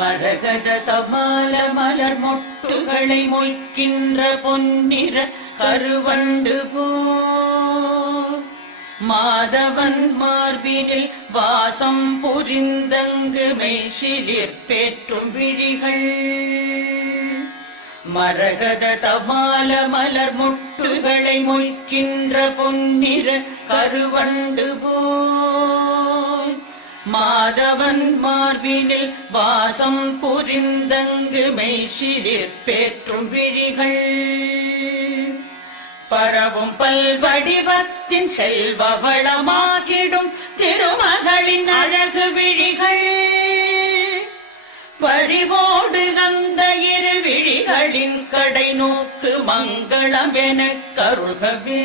மரகத தபால மலர் மொட்டுகளை மொய்க்கின்ற பொன்னிற கருவண்டு போல் மாதவன் மார்பினில் வாசம் புரிந்தங்கு மெய்சிலிர் பேற்றும் விழிகள் மரகத தபால மலர் மொட்டுகளை மொய்க்கின்ற பொன்னிற கருவண்டு போல் மாதவன் மார்பினில் வாசம் புரிந்தங்கு மெய்சிலிர் பேற்றும் விழிகள் பரவும் பல்வடிவத்தின் செல்வ வளமாகிடும் திருமகளின் அழகு விழிகள் பறிவோடு அந்த இரு விழிகளின் கடை நோக்கு மங்களம் எனக் கருள்கவே.